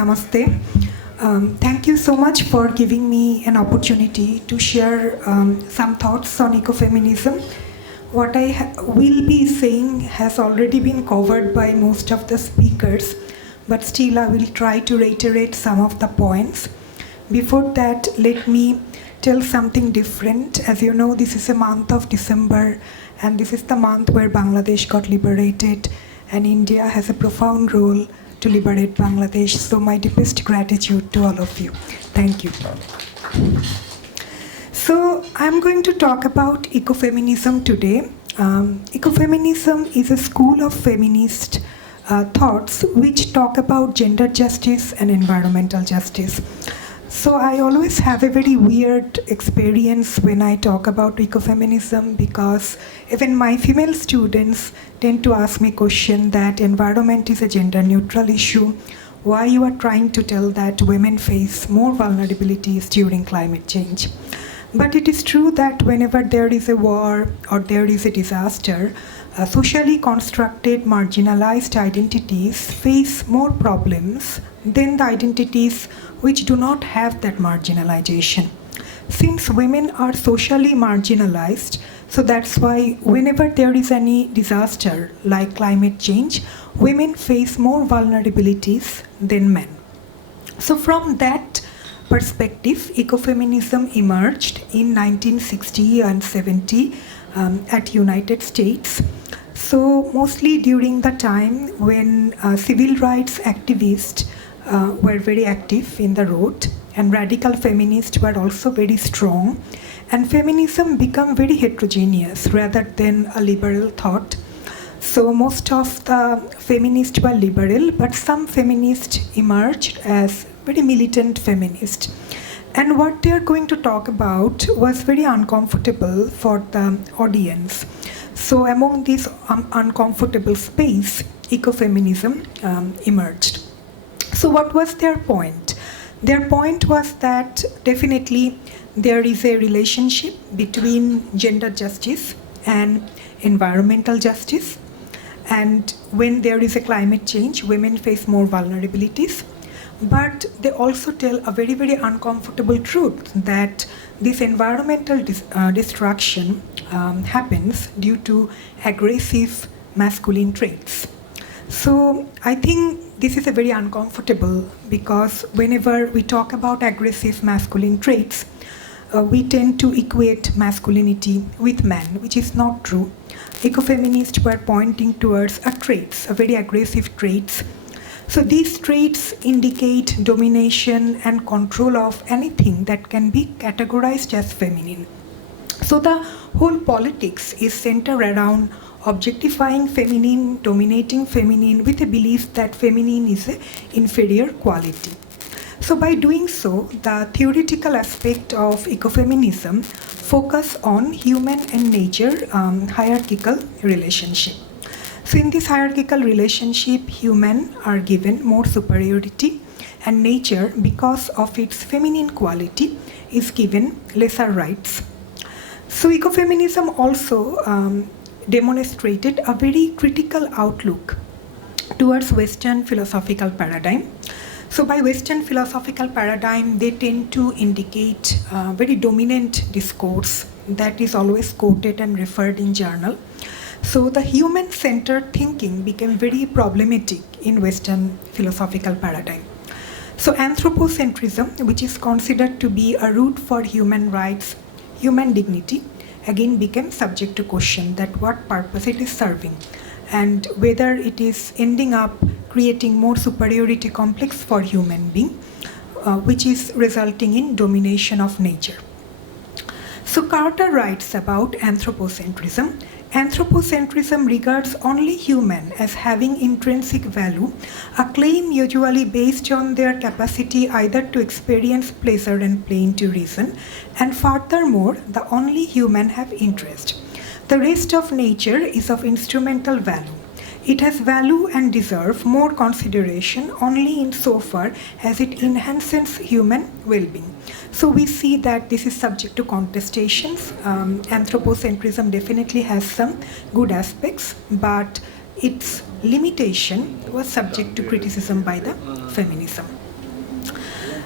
Namaste. Thank you so much for giving me an opportunity to share some thoughts on ecofeminism. What I will be saying has already been covered by most of the speakers, but still I will try to reiterate some of the points. Before that, let me tell something different. As you know, this is a month of December, and this is the month where Bangladesh got liberated, and India has a profound role to liberate Bangladesh. So my deepest gratitude to all of you. Thank you. So I'm going to talk about ecofeminism today. Ecofeminism is a school of feminist thoughts which talk about gender justice and environmental justice. So I always have a very weird experience when I talk about ecofeminism, because even my female students tend to ask me question that environment is a gender neutral issue. Why you are trying to tell that women face more vulnerabilities during climate change? But it is true that whenever there is a war or there is a disaster, socially constructed marginalized identities face more problems than the identities which do not have that marginalization. Since women are socially marginalized, so that's why whenever there is any disaster like climate change, women face more vulnerabilities than men. So from that perspective, ecofeminism emerged in 1960 and 70 at United States. So mostly during the time when civil rights activists were very active in the road, and radical feminists were also very strong, and feminism became very heterogeneous rather than a liberal thought. So most of the feminists were liberal, but some feminists emerged as very militant feminists. And what they are going to talk about was very uncomfortable for the audience. So among this uncomfortable space, ecofeminism emerged. So what was their point? Their point was that definitely there is a relationship between gender justice and environmental justice. And when there is a climate change, women face more vulnerabilities. But they also tell a very, very uncomfortable truth that this environmental destruction happens due to aggressive masculine traits. So I think this is a very uncomfortable, because whenever we talk about aggressive masculine traits, we tend to equate masculinity with man, which is not true. Ecofeminists were pointing towards a very aggressive traits. So these traits indicate domination and control of anything that can be categorized as feminine. So the whole politics is centered around objectifying feminine, dominating feminine, with a belief that feminine is an inferior quality. So by doing so, the theoretical aspect of ecofeminism focus on human and nature hierarchical relationship. So in this hierarchical relationship, human are given more superiority, and nature, because of its feminine quality, is given lesser rights. So ecofeminism also demonstrated a very critical outlook towards Western philosophical paradigm. So by Western philosophical paradigm, they tend to indicate very dominant discourse that is always quoted and referred in journal. So the human-centered thinking became very problematic in Western philosophical paradigm. So anthropocentrism, which is considered to be a root for human rights, human dignity, again became subject to question that what purpose it is serving, and whether it is ending up creating more superiority complex for human being, which is resulting in domination of nature. So Carter writes about anthropocentrism. Anthropocentrism regards only human as having intrinsic value, a claim usually based on their capacity either to experience pleasure and pain to reason, and furthermore, the only human have interest. The rest of nature is of instrumental value. It has value and deserve more consideration only insofar as it enhances human well-being. So we see that this is subject to contestations. Anthropocentrism definitely has some good aspects, but its limitation was subject to criticism by the feminism.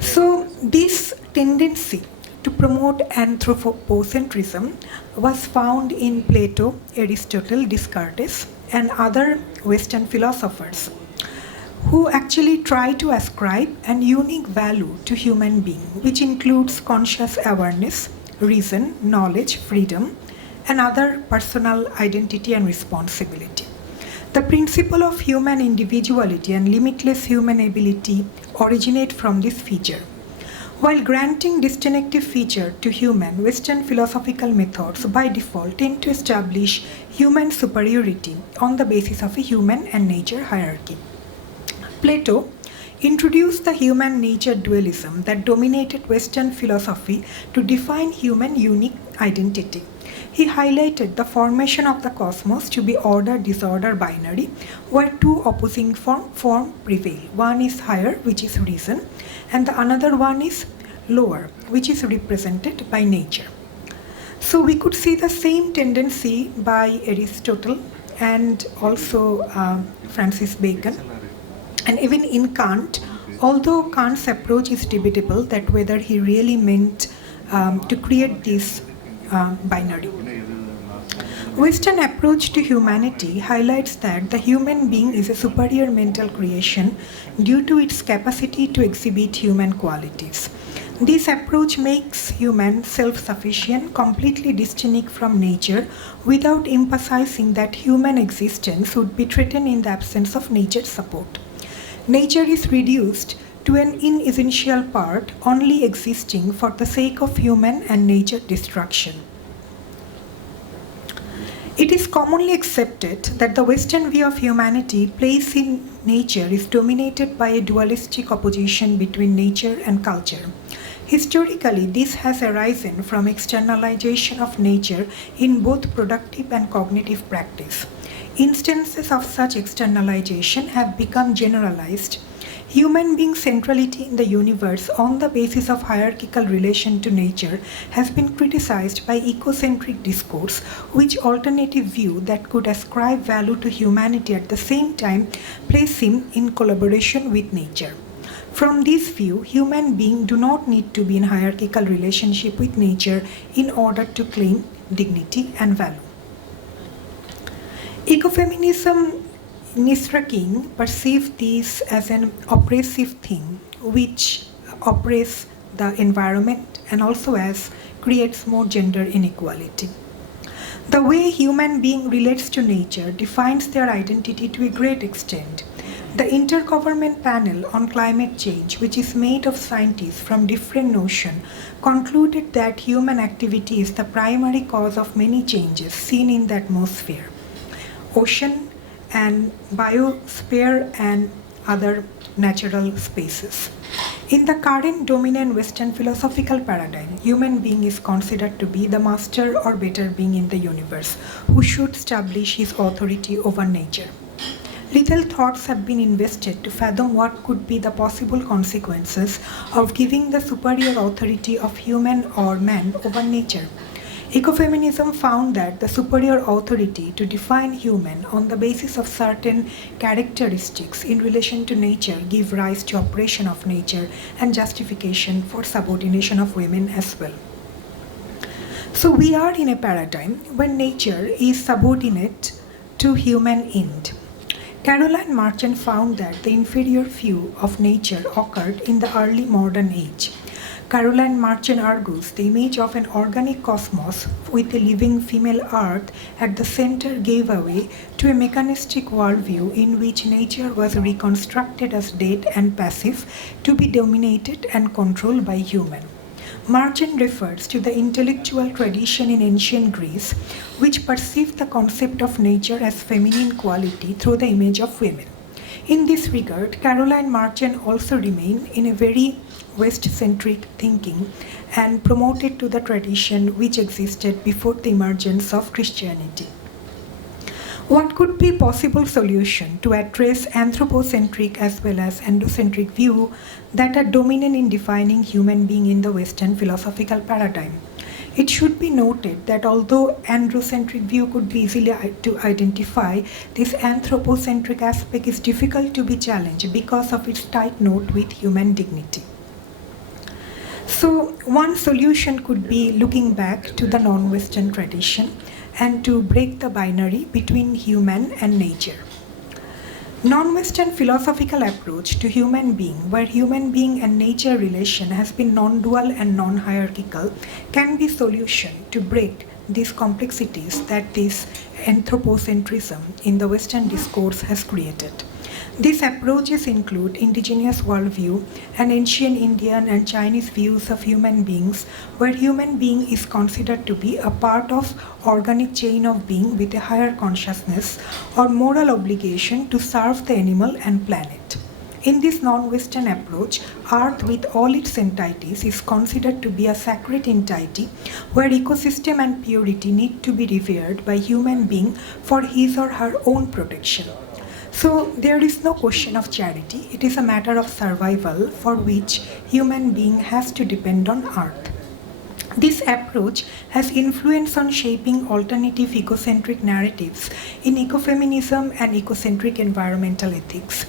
So this tendency to promote anthropocentrism was found in Plato, Aristotle, Descartes, and other Western philosophers who actually try to ascribe an unique value to human being, which includes conscious awareness, reason, knowledge, freedom, and other personal identity and responsibility. The principle of human individuality and limitless human ability originate from this feature. While granting distinctive feature to human, Western philosophical methods by default tend to establish human superiority on the basis of a human and nature hierarchy. Plato introduced the human nature dualism that dominated Western philosophy to define human unique identity. He highlighted the formation of the cosmos to be order-disorder binary, where two opposing form prevail. One is higher, which is reason, and the another one is lower, which is represented by nature. So we could see the same tendency by Aristotle and also Francis Bacon. And even in Kant, although Kant's approach is debatable that whether he really meant to create this binary. Western approach to humanity highlights that the human being is a superior mental creation due to its capacity to exhibit human qualities. This approach makes human self-sufficient, completely distinct from nature, without emphasizing that human existence would be threatened in the absence of nature's support. Nature is reduced to an inessential part, only existing for the sake of human and nature destruction. It is commonly accepted that the Western view of humanity placed in nature is dominated by a dualistic opposition between nature and culture. Historically, this has arisen from externalization of nature in both productive and cognitive practice. Instances of such externalization have become generalized. Human being centrality in the universe on the basis of hierarchical relation to nature has been criticized by ecocentric discourse, which alternative view that could ascribe value to humanity at the same time place him in collaboration with nature. From this view, human beings do not need to be in hierarchical relationship with nature in order to claim dignity and value. Ecofeminism Nisra King perceived this as an oppressive thing which oppresses the environment and also as creates more gender inequality. The way human being relates to nature defines their identity to a great extent. The Intergovernment Panel on Climate Change, which is made of scientists from different notions, concluded that human activity is the primary cause of many changes seen in the atmosphere, ocean, and biosphere and other natural spaces. In the current dominant Western philosophical paradigm, human being is considered to be the master or better being in the universe, who should establish his authority over nature. Little thoughts have been invested to fathom what could be the possible consequences of giving the superior authority of human or man over nature. Ecofeminism found that the superior authority to define human on the basis of certain characteristics in relation to nature give rise to oppression of nature and justification for subordination of women as well. So we are in a paradigm when nature is subordinate to human end. Caroline Marchand found that the inferior view of nature occurred in the early modern age. Caroline Marchand argues the image of an organic cosmos with a living female earth at the center gave way to a mechanistic worldview in which nature was reconstructed as dead and passive to be dominated and controlled by human. Marchand refers to the intellectual tradition in ancient Greece, which perceived the concept of nature as feminine quality through the image of women. In this regard, Caroline Marchand also remained in a very West-centric thinking and promoted to the tradition which existed before the emergence of Christianity. What could be possible solution to address anthropocentric as well as endocentric view that are dominant in defining human being in the Western philosophical paradigm? It should be noted that although androcentric view could be easily to identify, this anthropocentric aspect is difficult to be challenged because of its tight knot with human dignity. So one solution could be looking back to the non-Western tradition and to break the binary between human and nature. Non-Western philosophical approach to human being, where human being and nature relation has been non-dual and non-hierarchical, can be solution to break these complexities that this anthropocentrism in the Western discourse has created. These approaches include indigenous worldview and ancient Indian and Chinese views of human beings, where human being is considered to be a part of organic chain of being with a higher consciousness or moral obligation to serve the animal and planet. In this non-Western approach, Earth with all its entities is considered to be a sacred entity where ecosystem and purity need to be revered by human being for his or her own protection. So there is no question of charity, it is a matter of survival for which human being has to depend on Earth. This approach has influence on shaping alternative ecocentric narratives in ecofeminism and ecocentric environmental ethics.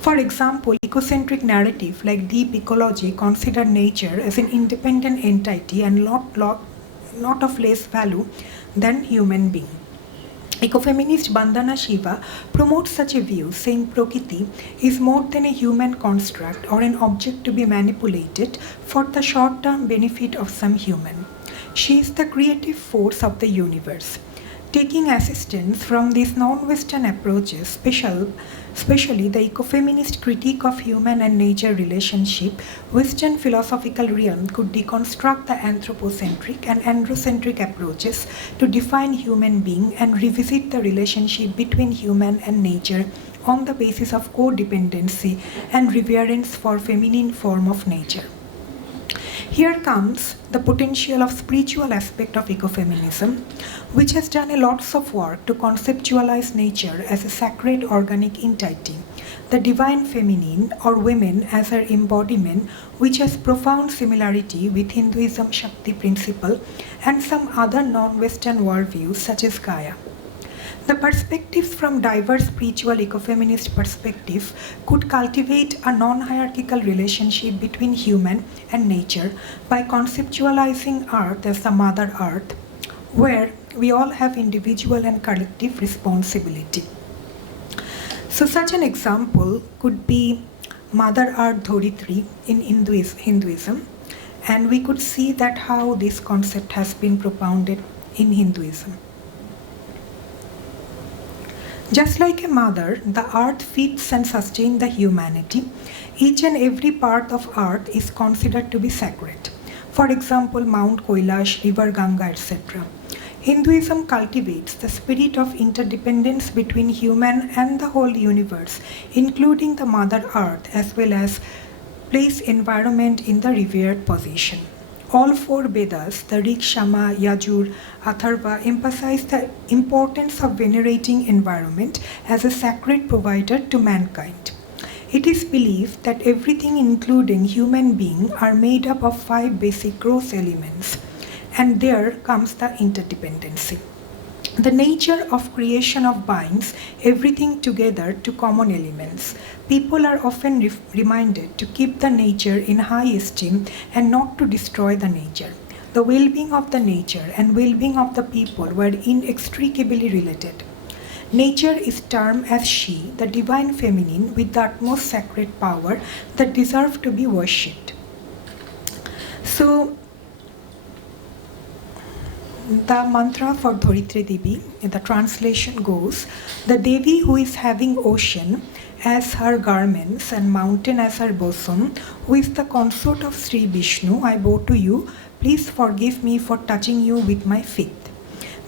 For example, ecocentric narrative like deep ecology consider nature as an independent entity and not of less value than human being. Ecofeminist Bandana Shiva promotes such a view, saying Prakriti is more than a human construct or an object to be manipulated for the short-term benefit of some human. She is the creative force of the universe. Taking assistance from these non-Western approaches, especially the ecofeminist critique of human and nature relationship, Western philosophical realm could deconstruct the anthropocentric and androcentric approaches to define human being and revisit the relationship between human and nature on the basis of codependency and reverence for feminine form of nature. Here comes the potential of spiritual aspect of ecofeminism, which has done a lots of work to conceptualize nature as a sacred organic entity, the divine feminine or women as her embodiment, which has profound similarity with Hinduism Shakti principle and some other non-Western worldviews such as Gaia. The perspectives from diverse spiritual ecofeminist perspective could cultivate a non-hierarchical relationship between human and nature by conceptualizing Earth as the Mother Earth, where we all have individual and collective responsibility. So such an example could be Mother Earth Dhoritri in Hinduism, and we could see that how this concept has been propounded in Hinduism. Just like a mother, the earth feeds and sustains the humanity. Each and every part of earth is considered to be sacred. For example, Mount Kailash, River Ganga, etc. Hinduism cultivates the spirit of interdependence between human and the whole universe, including the Mother Earth, as well as place environment in the revered position. All four Vedas, the Rig, Shama, Yajur, Atharva, emphasize the importance of venerating environment as a sacred provider to mankind. It is believed that everything, including human beings, are made up of 5 basic gross elements, and there comes the interdependency. The nature of creation of binds everything together to common elements. People are often reminded to keep the nature in high esteem and not to destroy the nature. The well-being of the nature and well-being of the people were inextricably related. Nature is termed as she, the divine feminine with the utmost sacred power that deserve to be worshipped. So, the mantra for Dhoritri Devi, the translation goes, the Devi who is having ocean as her garments and mountain as her bosom, who is the consort of Sri Vishnu, I bow to you, please forgive me for touching you with my feet.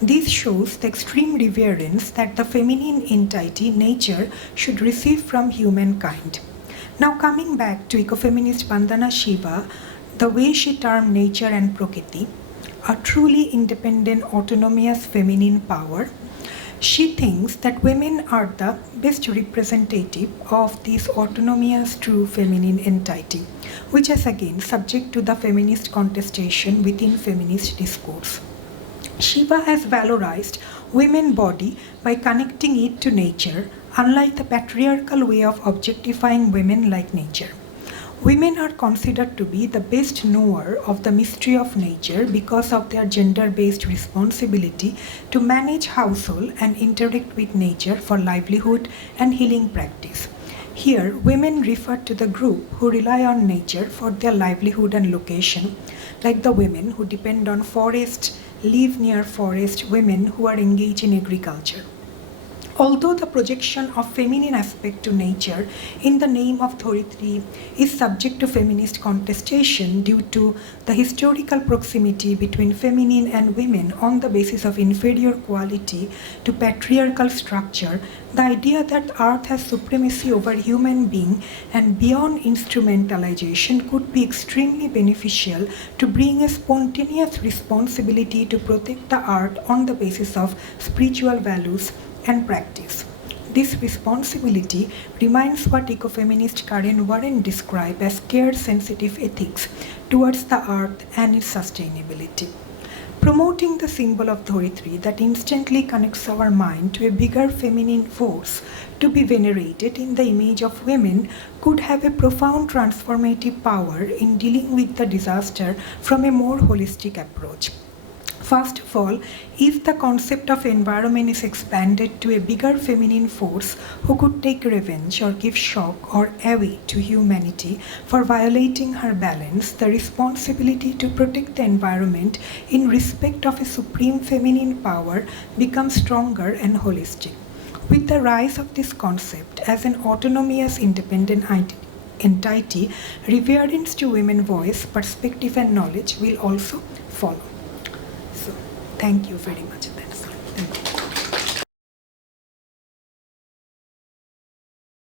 This shows the extreme reverence that the feminine entity, nature, should receive from humankind. Now coming back to ecofeminist Vandana Shiva, the way she termed nature and Prakriti, a truly independent, autonomous feminine power, she thinks that women are the best representative of this autonomous true feminine entity, which is again subject to the feminist contestation within feminist discourse. Shiva has valorized women's body by connecting it to nature, unlike the patriarchal way of objectifying women like nature. Women are considered to be the best knower of the mystery of nature because of their gender-based responsibility to manage household and interact with nature for livelihood and healing practice. Here, women refer to the group who rely on nature for their livelihood and location, like the women who depend on forest, live near forest, women who are engaged in agriculture. Although the projection of feminine aspect to nature in the name of Dharitri is subject to feminist contestation due to the historical proximity between feminine and women on the basis of inferior quality to patriarchal structure, the idea that earth has supremacy over human being and beyond instrumentalization could be extremely beneficial to bring a spontaneous responsibility to protect the earth on the basis of spiritual values and practice. This responsibility reminds what ecofeminist Karen Warren described as care-sensitive ethics towards the earth and its sustainability. Promoting the symbol of Dharitri that instantly connects our mind to a bigger feminine force to be venerated in the image of women could have a profound transformative power in dealing with the disaster from a more holistic approach. First of all, if the concept of environment is expanded to a bigger feminine force who could take revenge or give shock or away to humanity for violating her balance, the responsibility to protect the environment in respect of a supreme feminine power becomes stronger and holistic. With the rise of this concept as an autonomous independent entity, reverence to women's voice, perspective and knowledge will also follow. So, thank you very much.